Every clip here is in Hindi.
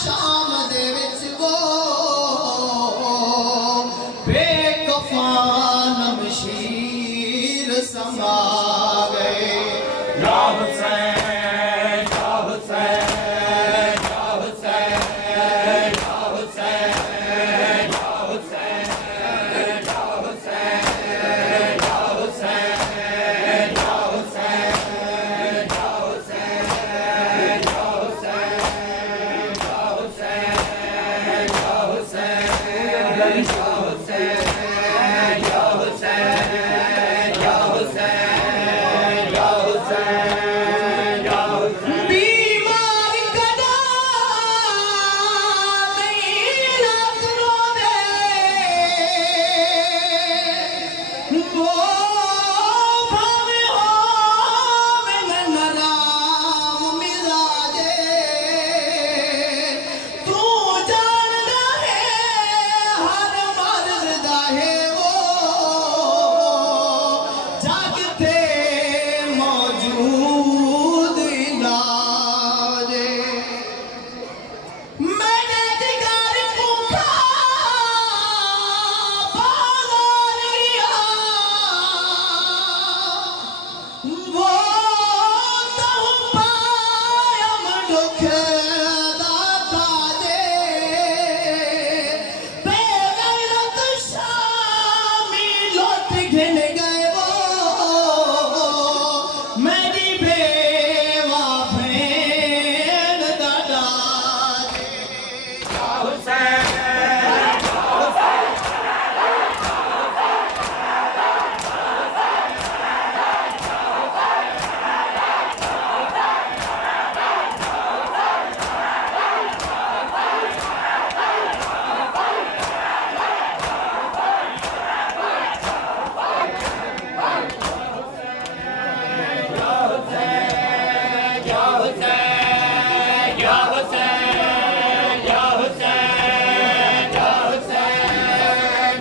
शाम दे विच वो बेकफान मशीर समा गए। या हुसैन या हुसैन या हुसैन या हुसैन या हुसैन या हुसैन या हुसैन या हुसैन या हुसैन या हुसैन या हुसैन या हुसैन या हुसैन या हुसैन या हुसैन या हुसैन। बीमार कदा नहीं नजरों दे वो भावे होवे नराम मिजाजे। तू जानदा है हर मर्ज दा है वो जागते मौजूद इलाजे। मैंने जिगर भूखा बाजार लिया वो तो पायम दुख दाता दे। बेगैरत शामी लौट घिन गए वो मेरी बेवा भेड़ दा डाले। या हुसैन या हुसैन या हुसैन या हुसैन या हुसैन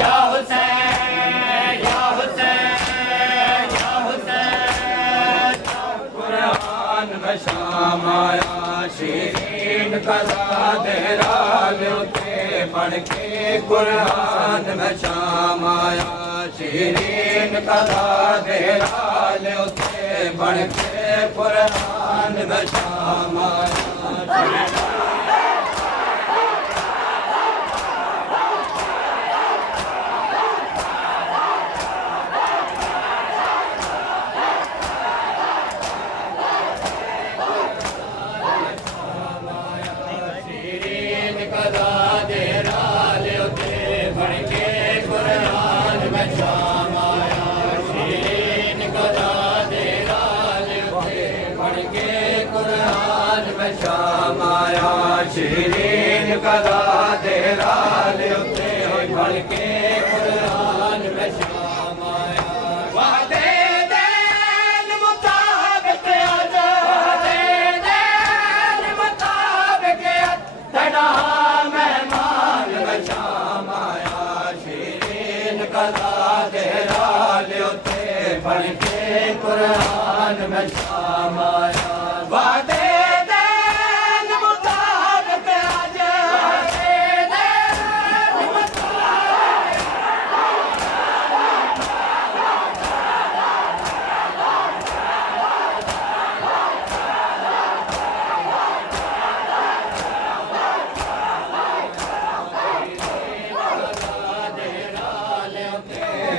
या हुसैन या हुसैन या हुसैन। कुरान में शाम आया शीरीन कज़ा तेरा ल्योते पढ़ के। कुरान में शाम आया शीरीन कज़ा तेरा ल्योते पढ़ के। कुरान में शाम आया शीरीन कज़ा तेरा ल्योते पढ़ के। कुरान में शाम आया शीरीन कज़ा तेरा ल्योते पढ़ के। कुरान में शाम आया शीरीन कज़ा तेरा ल्योते पढ़ के। कुरान में शाम आया वादे देन मुताबिक आज वादे देन मुताबिक तेरा मेहमान में शाम आया शीरीन कज़ा तेरा ल्योते पढ़ के। कुरान में शाम आया वादे देन मुताबिक आज वादे देन मुताबिक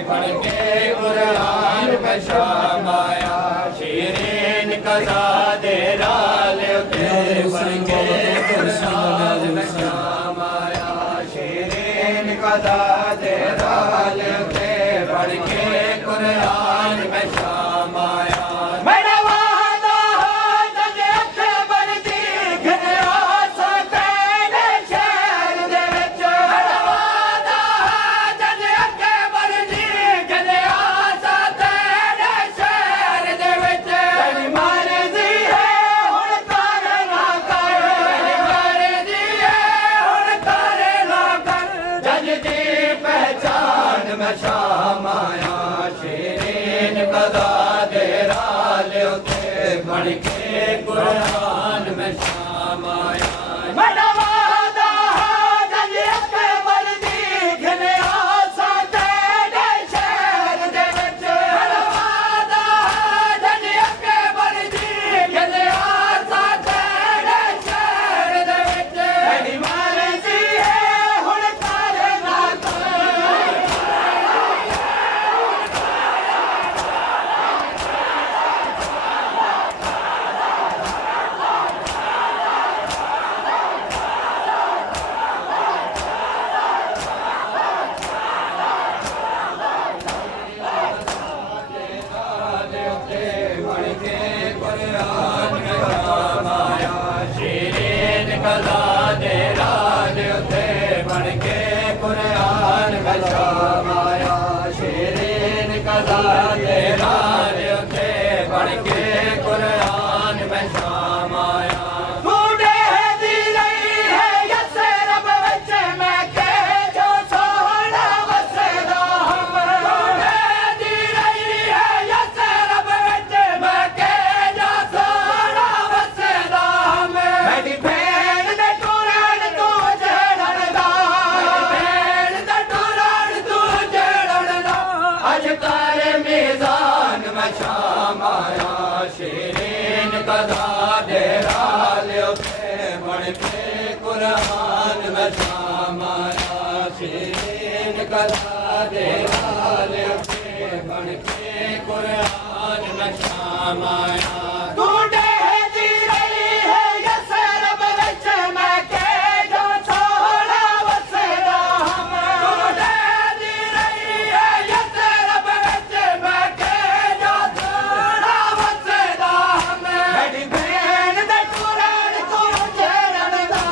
पढ़ के। कुरान में शाम आया शीरीन कज़ा तेरा ल्योते पढ़ के। कुरान में शाम आया शीरीन कज़ा तेरा ल्योते पढ़ के। कुरान में शाम आया मेरा वादा तुझे अकबर दी घिरा सतेरे शहर दे विच। मेरा वादा तुझे अकबर दी घिरा सतेरे शहर दे विच। तेरी मर्ज़ी है हुण कर ना कर तेरी मर्ज़ी है हुण कर ना कर। जज दी पहचान में शाम आया शीरीन कज़ा तेरा ल्योते पढ़ के। कुरान में शाम आया मेरा कज़ा दे राज उते बन के कुरान में शाम आया शीरीन कज़ा दे राज उते बन के कुरान में शाम आया बूढ़े दी रही है यसरब विच मैं के जो सोहना वसदा हम बूढ़े दी रही है यसरब विच मैं के जो सोहना वसदा हम मेरी भेड़ दे टुरन तू जड़न दा भेड़ दे टुरन तू जड़न दा अज तारे मीज़ान में शाम आया शीरीन कज़ा दे राज उते बन के कुरान में शाम आया शीरीन कज़ा दे राज उते बन के कुरान में शाम आया बूढ़े दी रही है यसरब विच मैं के जो सोहना वसदा हम बूढ़े दी रही है यसरब विच मैं के जो सोहना वसदा हम मेरी भेड़ दे टुरन तू जड़न दा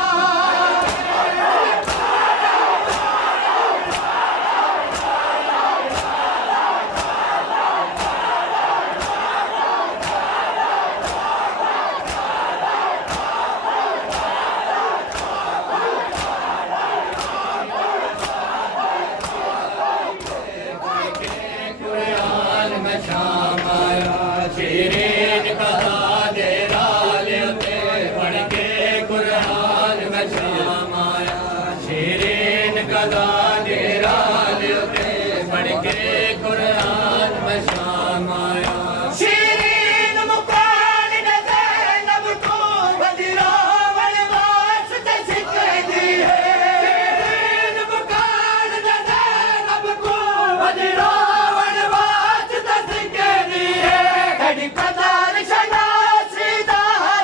कुरान में शाम आया शीरीन कज़ा दे राज उते बन के कुरान में शाम आया शीरीन कज़ा दे राज उते बन के कुरान में शाम आया शीरीन मुकान दे ज़ैनब को वज़ीरावन वास्ते सिकदी है शीरीन मुकान दे ज़ैनब को वज़ीरावन वास्ते सिकदी है कड़ी कदार शनासी दा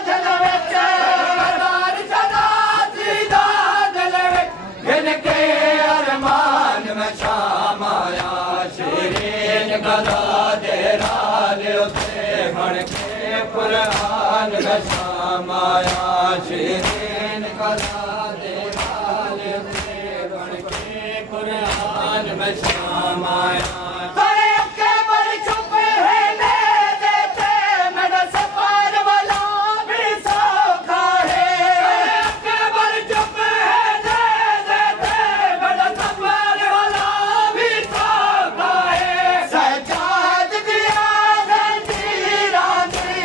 दिल विच कदार शनासी दा दिल विच गिन के अरमान में शाम आया शीरीन कज़ा दे राज उते बन के कुरान में शाम आया शीरीन कज़ा दे राज उते बन के कुरान में शाम आया बड़े के बड़ चुप है ले देते मेरा सफर वाला भी सौखा है बड़े के बड़ चुप है ले देते मेरा सफर वाला भी सौखा है सजाद दिया जंजीरां दी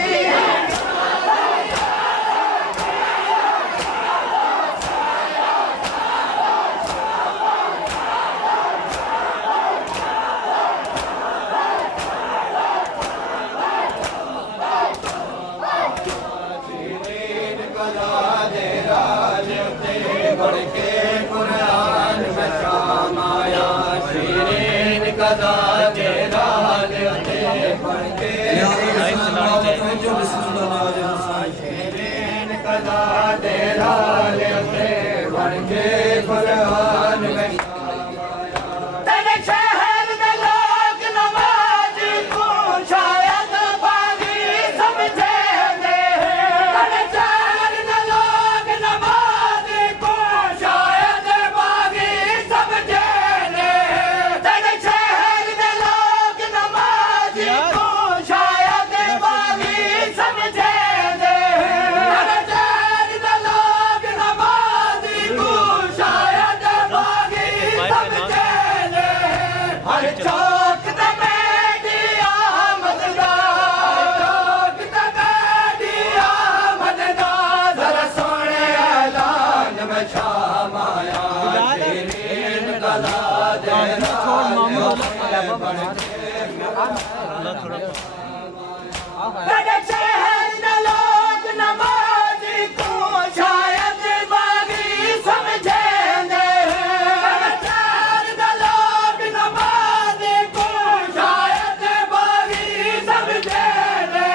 शीरीन कज़ा दे राज उते बन के कुरान में शाम आया शीरीन कज़ा दे राज उते बन के शीरीन कज़ा दे राज उते बन के कुरान में शाम आया तेरे शहर दे लोग नमाज को शायद बागी समझेंगे तेरे शहर दे लोग नमाज को शायद बागी समझेंगे तेरे शहर दे लोग नमाज को शायद बागी समझेंगे तेरे शहर दे लोग नमाज को शायद बागी समझेंगे हर चौक ते बैठी आमददा चौक ते बैठी आमददा जरा सोने ऐलान में शाम आया शीरीन कज़ा दे राज उते बन के तेरे शहर दे लोग नमाज को शायद बागी समझेंगे तेरे शहर दे लोग नमाज को शायद बागी समझेंगे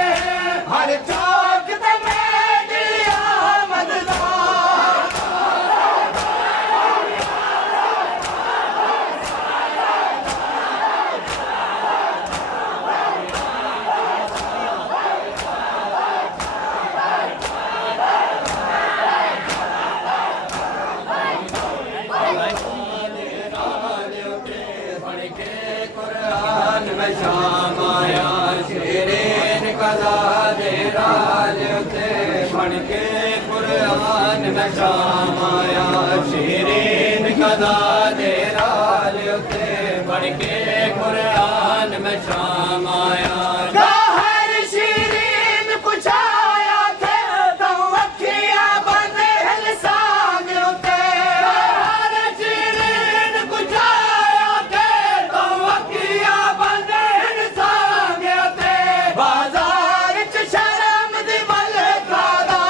हर चौक ते बैठी आमददा में शाम आया शीरीन कदा दे राल उते बढ़ के कुरान में शाम आया गाहर शीरीन पुछाया थे तो अखियां बंद हिलसांग उते गाहर शीरीन पुछाया थे तो अखियां बंद हिलसांग उते बाजार च शर्म दी मलका दा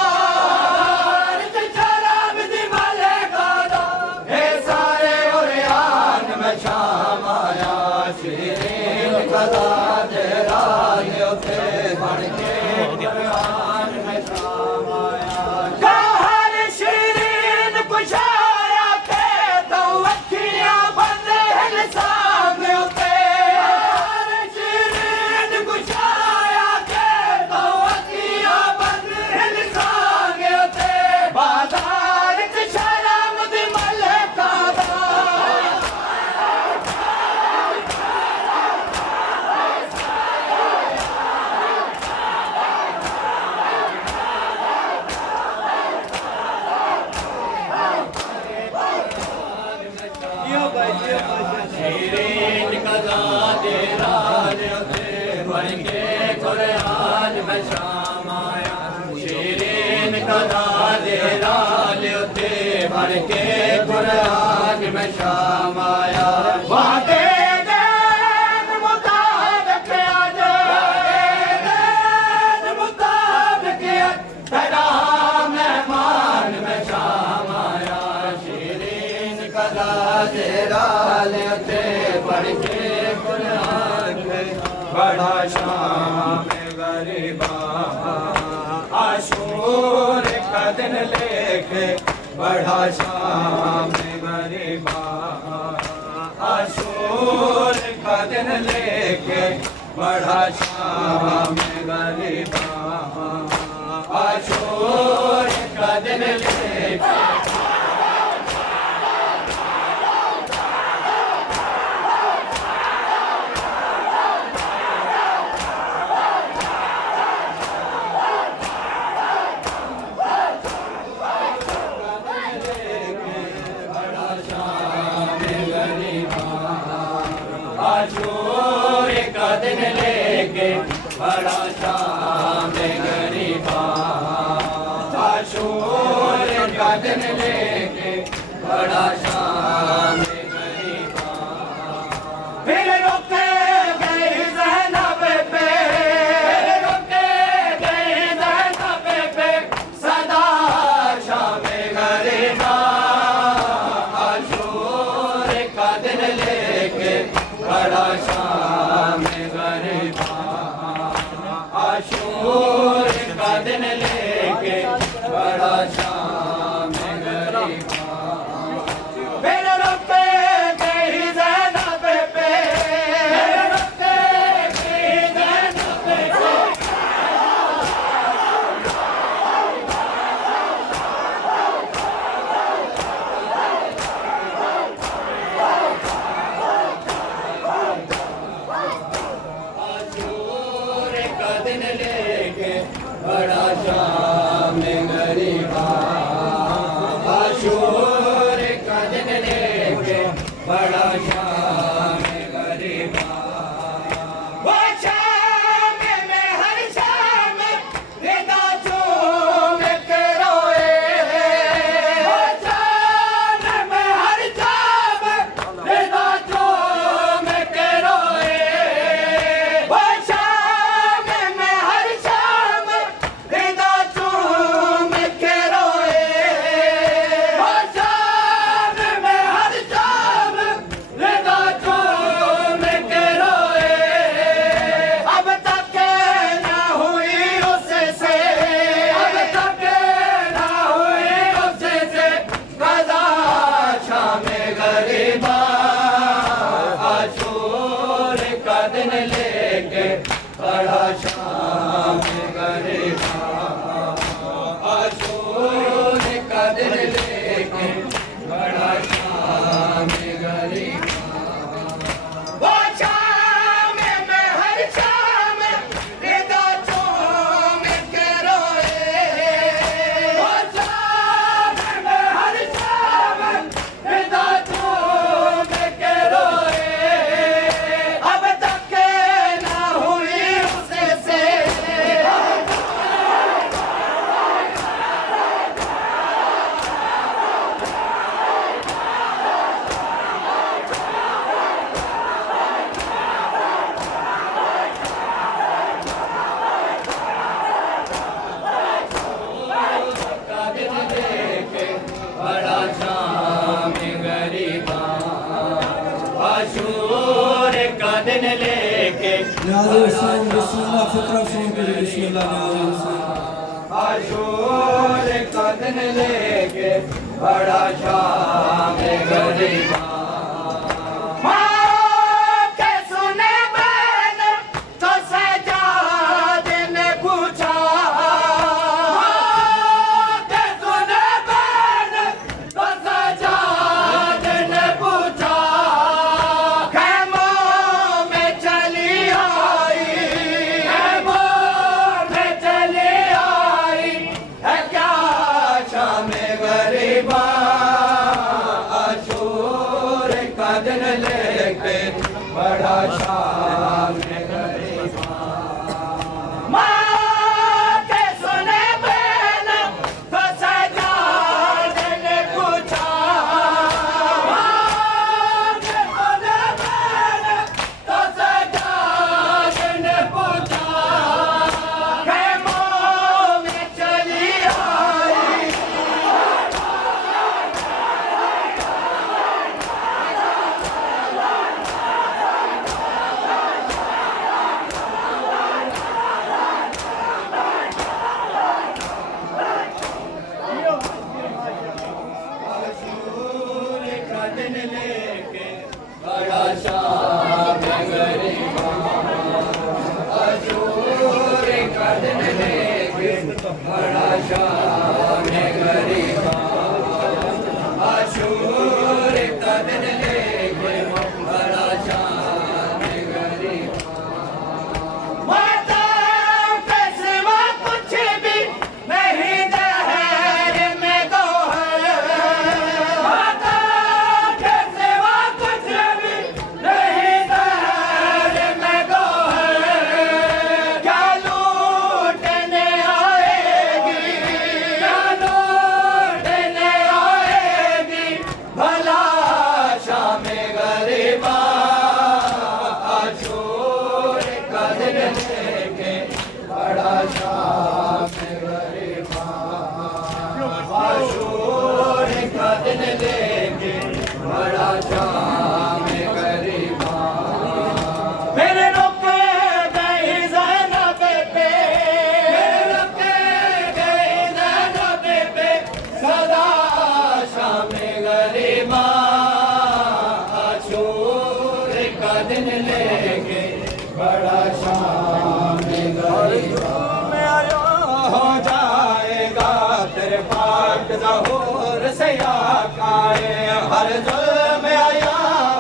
बाजार च शर्म दी मलका दा हे सारे उरियान में शाम आया शीरीन कदा दे राल उते बढ़ के कुरान में शाम आया गाहर शीरीन पुछाया थे तो अखियां बंद हिलसांग उते गाहर शीरीन पुछाया थे तो अखियां बंद हिलसांग उते बाजार च शर्म दी मलका दा शीरीन कदा दे राल उते बढ़ के कुरान में शाम आया शीरीन कदा दे राल उते बढ़ के कुरान में शाम आया वादे देन मुताबिक आज देन मुताबिक तेरा मेहमान में शाम आया शीरीन कदा दे राल उते बढ़ के कुरान में बड़ा शाम गरीबा आशूर का दिन लेके बड़ा शाम गरीबा आशूर का दिन लेके बड़ा शाम गरीबा आशूर का दिन लेके आशूर का दिन लेके बड़ा शाम गरीबा आशूर का दिन लेके बड़ा शाम गरीबा फिर रुके गई ज़ैनब पे फिर रुके गई ज़ैनब पे सदा शाम गरीबा आशूर का दिन लेके बड़ा शाम गरीबा आशूर का दिन लेके बड़ा शाम गरीबा फिर रुके गई ज़ैनब पे फिर रुके गई ज़ैनब पे आशूर का दिन लेके बड़ा शाम गरीबा आशूर का दिन लेके बड़ा शाम गरीबा वो शाम में हर शाम रिदा चूम के रोए वो शाम में हर शाम रिदा चूम के रोए वो शाम में हर शाम रिदा चूम के रोए वो शाम में हर शाम न्याज़े हुसैन बिस्मिल्लाह फिक्रा सुन के बिस्मिल्लाह न्याज़े हुसैन आशूर का दिन लेके बड़ा शाम गरीबा माँ के सुने बहन तो सजाद ने पूछा माँ के सुने बहन तो सजाद ने पूछा खैमों में चली आई खैमों में चली आई है क्या शाम गरीबा आशूर का दिन लेके बड़ा शाम गरीबा माँ के सुने बहन तो सजाद ने पूछा माँ के सुने बहन तो सजाद ने पूछा खैमों में चली आई आशूर का दिन लेके बड़ा शाम गरीबा आशूर का दिन लेके बड़ा शाम गरीबा आशूर का दिन लेके बड़ा शाम गरीबा माता के सिवा कुछ भी नहीं दहर में दो है माता के सिवा कुछ भी नहीं दहर में दो है क्या लूटने आएगी क्या लूटने आएगी भला शाम गरीबा आशूर का दिन लेके बड़ा शाम गरीबा आशूर का दिन लेके बड़ा शाम गरीबा फिर रुक गई ज़ैनब पे फिर रुक गई ज़ैनब पे सदा शाम गरीबा आशूर का दिन लेके बड़ा शाम गरीबा में आया हो जाएगा तेरे पाक ज़हूर से आकाए हर जुल्म में आया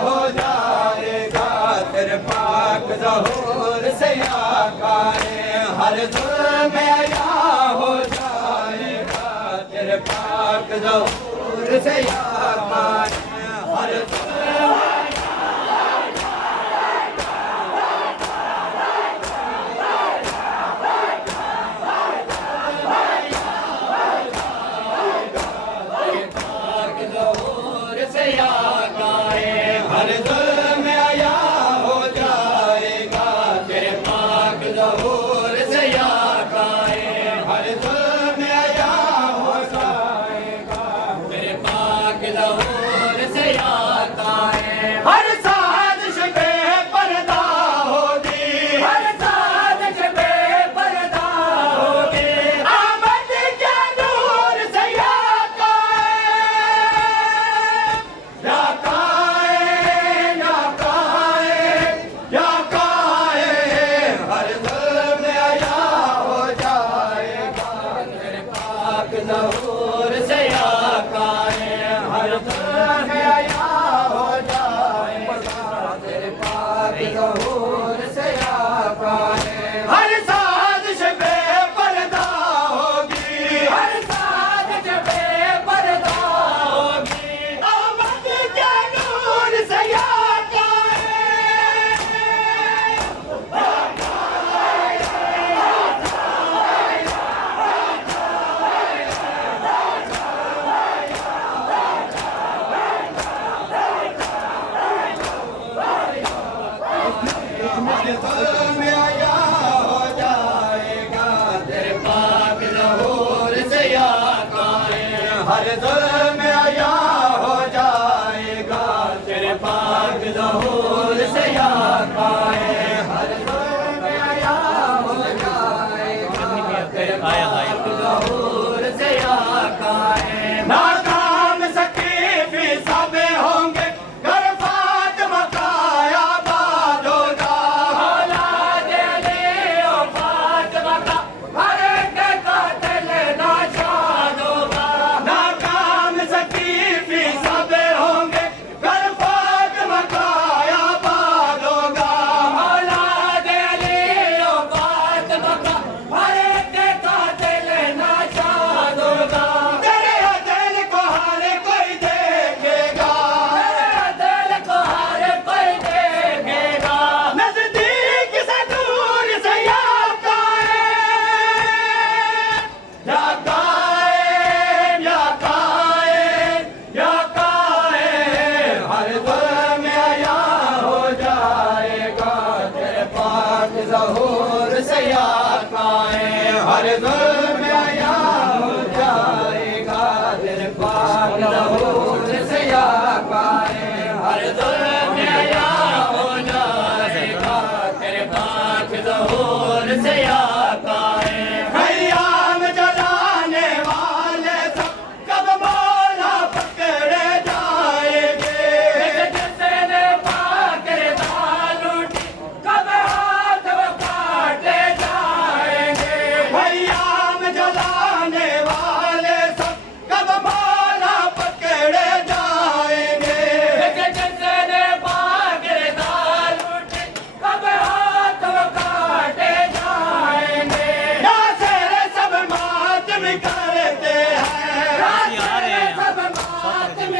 हो जाएगा तेरे पाक ज़हूर से आकाए हर जुल्म में आया हो जाएगा तेरे पाक ज़हूर से आकाए हर जुल्म से आकाए हर जुल्म में आया हो जाएगा तेरे पाक ज़हूर से आकाए हर जुल्म में आया हो जाएगा तेरे पाक ज़हूर से आकाए हर साजिश पे पर्दा होगी हर साजिश पे पर्दा होगी आमद के नूर से आकाए या काए या काए हर जुल्म में आया हो जाएगा तेरे पाक ज़हूर से आकाए हर जुल्म हर जुल्म या हो जाएगा तेरे पाक ज़हूर से या पाए हर जुल्म या हो जाएगा तेरे पाक ज़हूर से या पाए खयाम जलाने वाले सब कब मौला पकड़े जाएंगे जिसने पाक दाल उठी कब हाथ वो काटे जाएंगे खयाम जलाने वाले सब कब मौला पकड़े जाएंगे जिसने पाक दाल उठी कब हाथ वो काटे जाएंगे नासिर सब मातम करते हैं सब मातम